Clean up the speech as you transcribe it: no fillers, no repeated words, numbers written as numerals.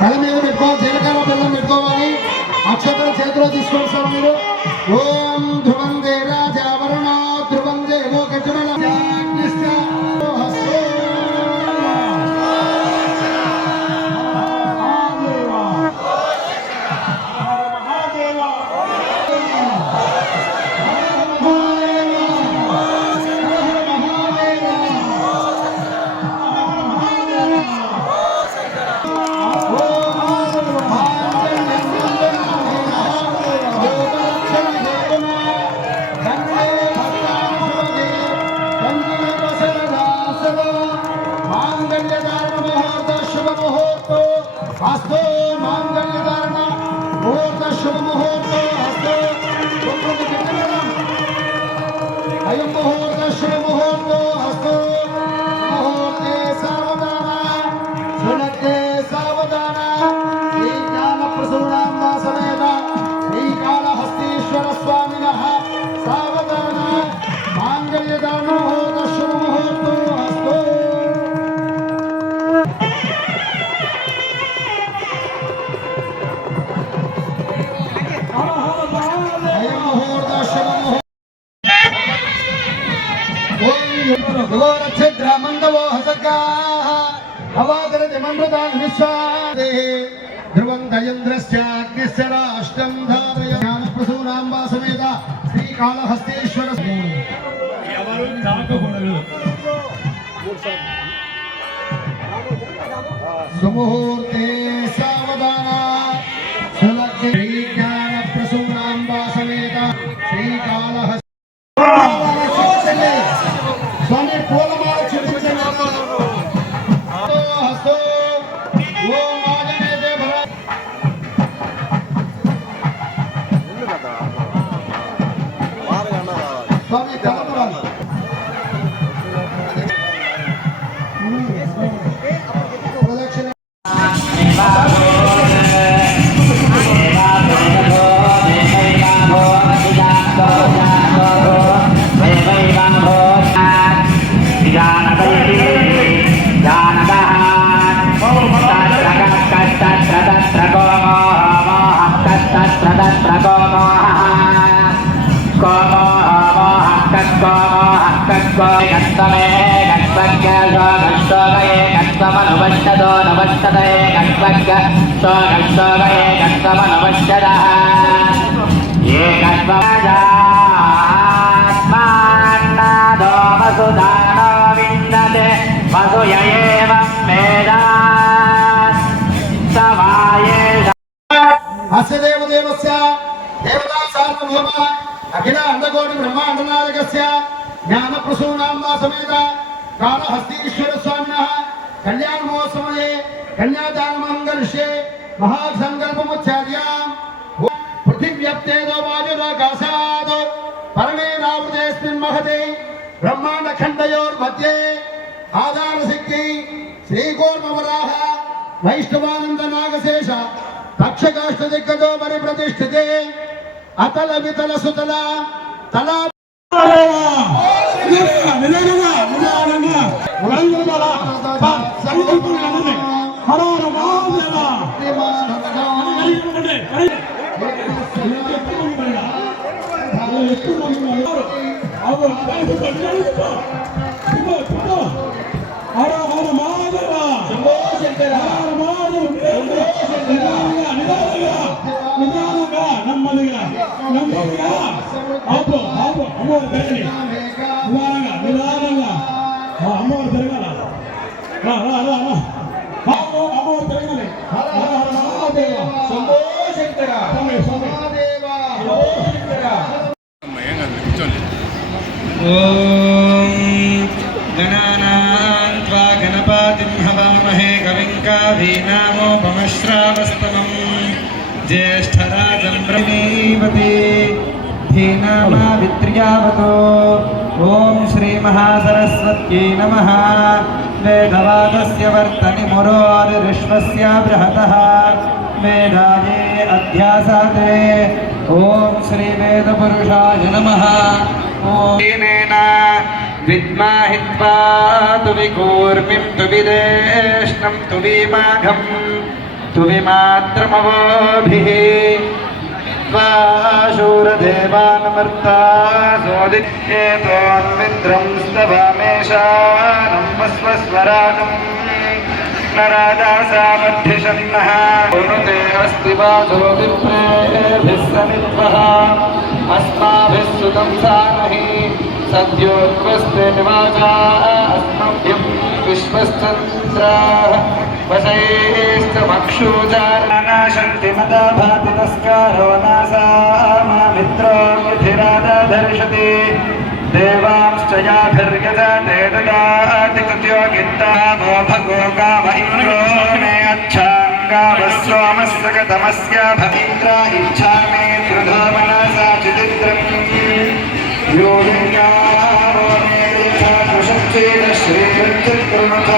తల మీద పెట్టుకోవాలి, జీలకర్ర బెల్లం పెట్టుకోవాలి. అక్షతలు చేతిలో తీసుకోండి సార్ మీరు. ఓం ధ్రువం దే రాజావరణ ధ్రువం దేవో గజమల हस्तो मांगल्य धारण मुहूर्त शुभ मुहूर्त हस्तो अयं मुहूर्त शुभ मुहूर्त हस्तो मुहूर्ते सावधान सुनते सावधान श्री ज्ञान प्रसूनाम्बा समेत श्री कालहस्तीश्वर स्वामिनः सावधान मांगल्य धारण मुहूर्त शुभ मुहूर्त हस्तो ध्रुवं दयन्द्रस्याग्निस्य राष्ट्रं धारय ज्ञानप्रसूनाम्बा समेत श्रीकालहस्तीश्वर सुमुहूर्ते सावधान श्रीज्ञानप्रसूनाम्बा समेत श्रीकालहस्ती स्वामी पूर्णमाल हस्तो ओम आजने दे भरा स्वामी कलमराल प्रदक्षिण देवदेवस्य देवता सार्वभौम अखिल अंडकोटि ब्रह्मांडनायकस्य ज्ञानप्रसूनाम्बा समेत कालहस्तीश्वर स्वामिनः कल्याण महोत्सवे कन्यादानमङ्गलर्षे महासङ्कल्पमुच्चार्यां पृथिव्यप्तेदो वायुराकाशात् परमे रावृतेऽस्मिन् महते ब्रह्माण्डखण्डयोर्मध्ये आधारशक्ति श्रीकूर्मवराह वैष्णवानन्द नागशेष तक्षकाष्ठदिग्गजो परिप्रतिष्ठिते अतल वितल सुतल तला गणानान्त्वा गणपतिं हवामहे कविं कवीनामोपमश्रावस्तमं ज्येष्ठराजं ब्रह्मीवते धीनामावित्र्यावतो ॐ श्रीमहासरस्वत्यै नमः वेदवादस्य वर्तनि मुरोरिश्वस्य बृहतः वेदाये अध्यासाते ॐ श्रीवेदपुरुषाय नमः विद्माहित्वा तु विकूर्मिं तु विदेष्णं तु विमाघं स्तुविमात्रमवोभिः शूरदेवानमर्ता सोदित्येतोन्मित्रं स्तवामेशानं वस्वस्वराजम् नराजासामध्यशन्नः पुनुते अस्ति वाचो विप्रेभिः समित्वः अस्माभिः सुतं सामहि सद्योत्वस्ते निवाचा अस्मभ्यं विश्वश्चन्द्राः वशैस्तमक्षूचारानाशन्ति मदा भाति तस्कारो नासा मित्रो मिथिरादर्शति देवांश्च याभिर्यजते ददाति कृत्योगित्तावो भगो गाव इन्द्रो मे अच्छाङ्गावः सोमस्य गतमस्य भवीन्द्रा इच्छा मे दृढो मनसा चिदित्रम् यो विज्ञावो मे दीक्षा श्रीमृत्युर्मथ